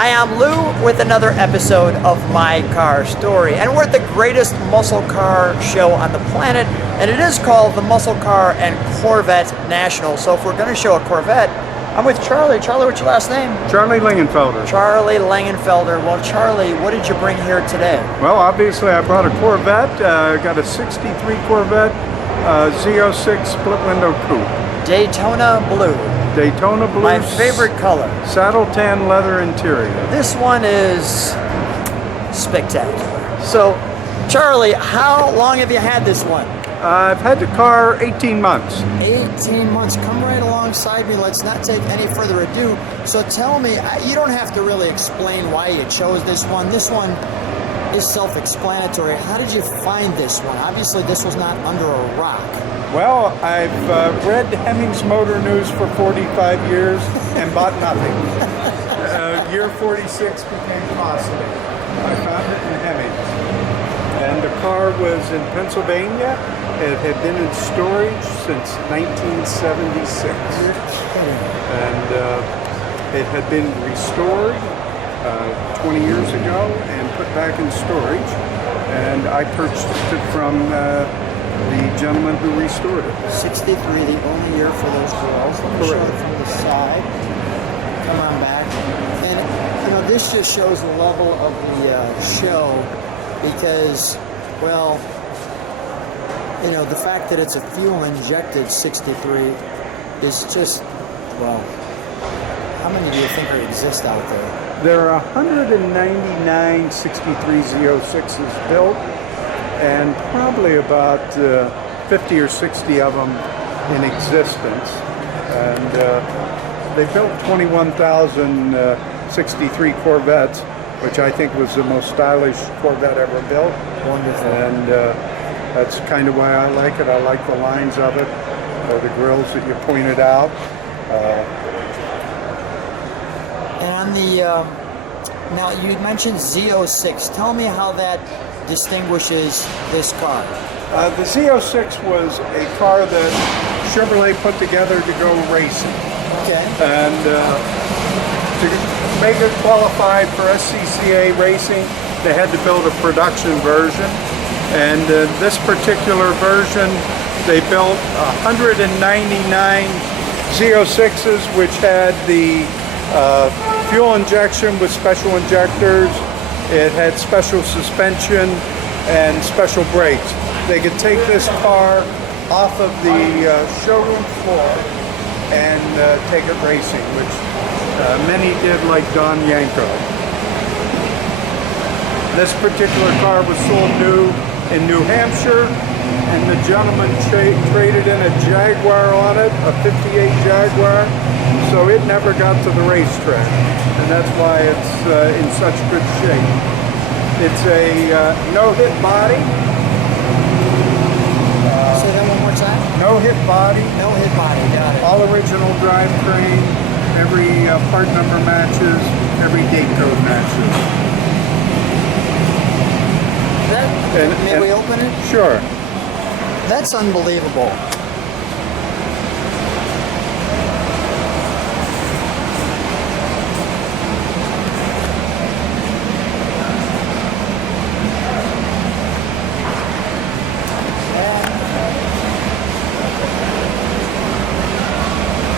Hi, I'm Lou with another episode of My Car Story, and we're at the greatest muscle car show on the planet, and it is called the Muscle Car and Corvette National. So if we're going to show a Corvette, I'm with Charlie. Charlie, what's your last name? Charlie Lingenfelter. Charlie Lingenfelter. Well, Charlie, what did you bring here today? Well, obviously I brought a Corvette. Got a 63 Corvette Z06 split window coupe. Daytona Blue. Daytona Blue. My favorite color. Saddle tan leather interior. This one is spectacular. So, Charlie, how long have you had this one? I've had the car 18 months. 18 months. Come right alongside me. Let's not take any further ado. So tell me, you don't have to really explain why you chose this one. This one is self-explanatory. How did you find this one? Obviously, this was not under a rock. Well, I've read Hemmings Motor News for 45 years and bought nothing. Year 46 became costly. I found it in Hemmings. And the car was in Pennsylvania. It had been in storage since 1976. And it had been restored 20 years ago and put back in storage. And I purchased it from the gentleman who restored it. 63, the only year for those girls. Let me show it from the side. Come on back. And, you know, this just shows the level of the show because, well, you know, the fact that it's a fuel-injected 63 is just, well, how many do you think exist out there? There are 199 63 Z06s built, and probably about 50 or 60 of them in existence. And they built 21,000 63 Corvettes, which I think was the most stylish Corvette ever built. Wonderful. And that's kind of why I like it. I like the lines of it, the grills that you pointed out. And on the, now you mentioned Z06. Tell me how that distinguishes this car. The Z06 was a car that Chevrolet put together to go racing. Okay. And to make it qualify for SCCA racing, they had to build a production version. And this particular version, they built 199 Z06s, which had the fuel injection with special injectors. It had special suspension and special brakes. They could take this car off of the showroom floor and take it racing, which many did, like Don Yanko. This particular car was sold new in New Hampshire, and the gentleman traded in a Jaguar on it, a 58 Jaguar, so it never got to the racetrack, and that's why it's in such good shape. It's a no-hit body. Say that one more time. No-hit body. No-hit body, got it. All original drivetrain, every part number matches, every date code matches. May we open it? Sure. That's unbelievable.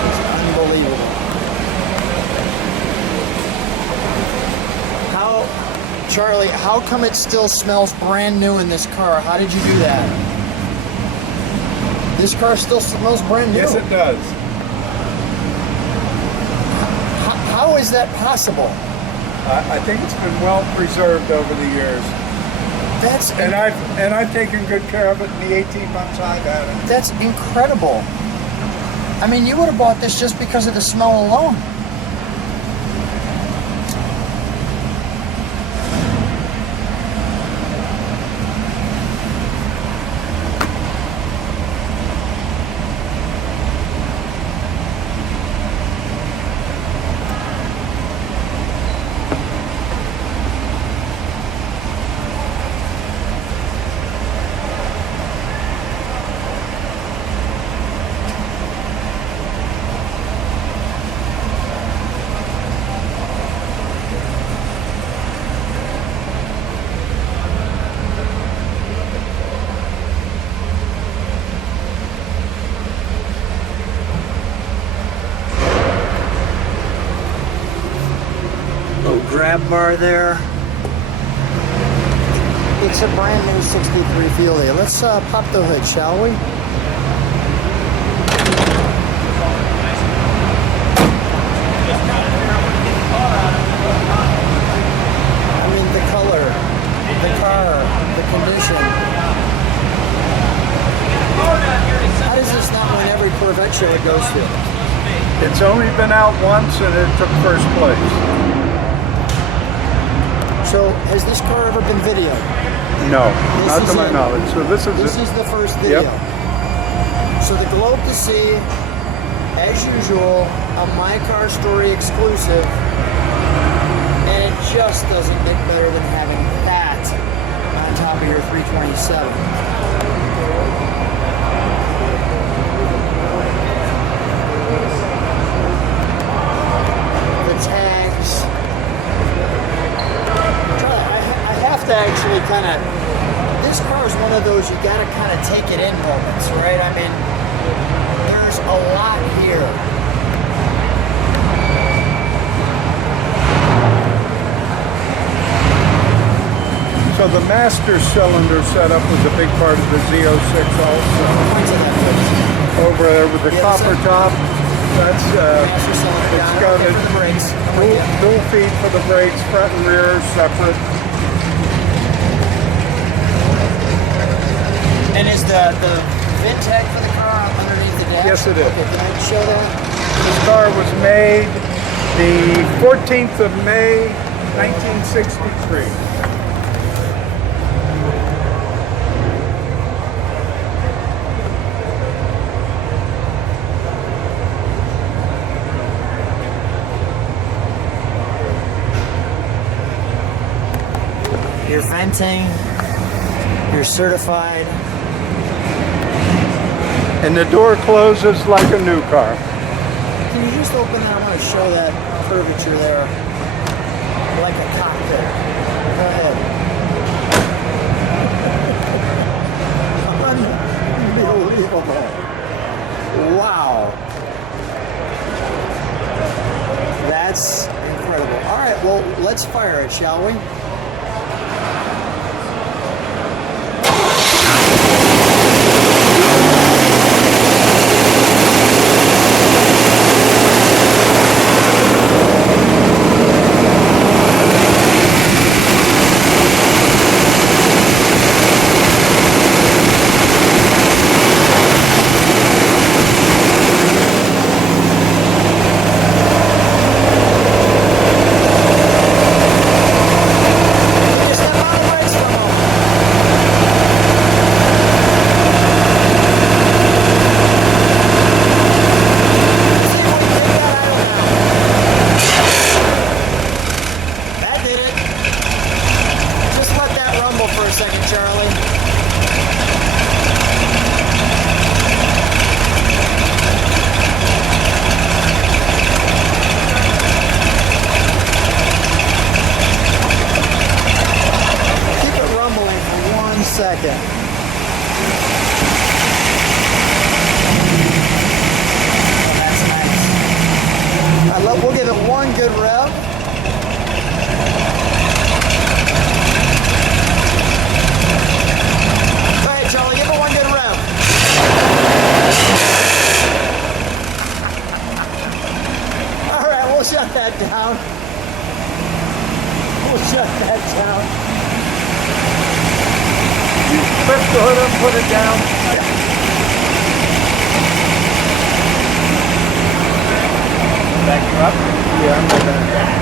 It's unbelievable. Charlie, how come it still smells brand new in this car? How did you do that? This car still smells brand new. Yes, it does. How is that possible? I think it's been well preserved over the years. And I've taken good care of it in the 18 months I've had it. That's incredible. I mean, you would have bought this just because of the smell alone. grab bar there. It's a brand new 63 Fuel. Let's pop the hood, shall we? I mean, the color, the car, the condition. How does this not win every Corvette show it goes to? It's only been out once and it took first place. So, has this car ever been videoed? No, not This to my is it. knowledge. So this This is the first video. Yep. So the Globe to See, as usual, a My Car Story exclusive, and it just doesn't get better than having that on top of your 327. The tags. I have to actually kind of. This car is one of those you got to kind of take it in moments, right? I mean, there's a lot here. So the master cylinder setup was a big part of the Z06 also. Over there with the copper top, that's Master cylinder it's down. got Okay, a for the brakes. dual feet for the brakes, front and rear separate. And is the VIN tag for the car underneath the dash? Yes, it is. Okay, can I show that? This car was made the 14th of May, 1963. You're venting. You're certified. And the door closes like a new car. Can you just open that? I want to show that curvature there. Like a cockpit. Go ahead. Unbelievable. Wow. That's incredible. All right, well, let's fire it, shall we? Second. Oh, that's nice. We'll give it one good rev. Go ahead, Charlie, give it one good rev. All right, we'll shut that down. We'll shut that down. Lift the hood up, put it down. Back you up? Yeah, I'm like that.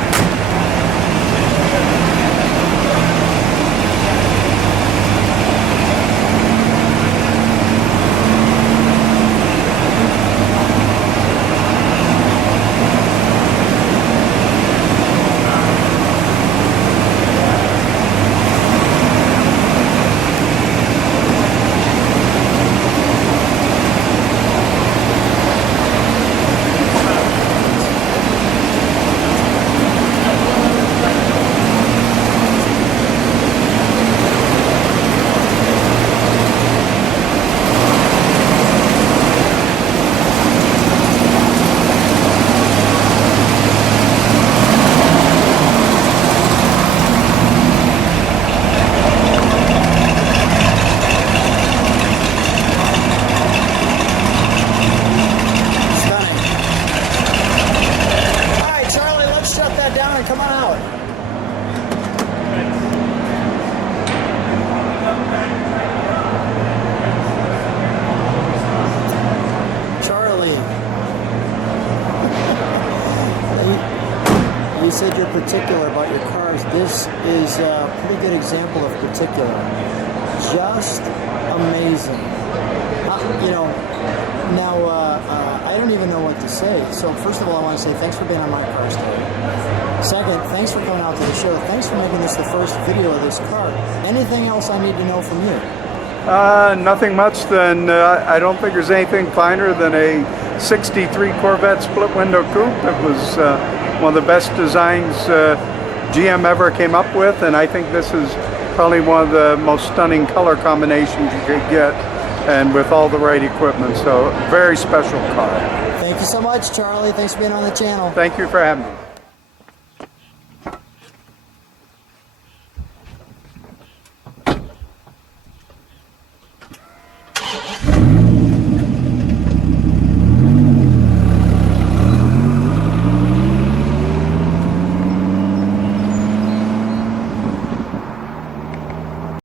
morning. Come on out. Charlie. You said you're particular about your cars. This is a pretty good example of particular. Just amazing. You know, now I don't even know what to say. So first of all, I want to say thanks for being on my cars today. Second, thanks for coming out to the show. Thanks for making this the first video of this car. Anything else I need to know from you? Nothing much than I don't think there's anything finer than a 63 Corvette split window coupe. It was one of the best designs GM ever came up with, and I think this is probably one of the most stunning color combinations you could get, and with all the right equipment. So very special car. Thank you so much, Charlie. Thanks for being on the channel. Thank you for having me.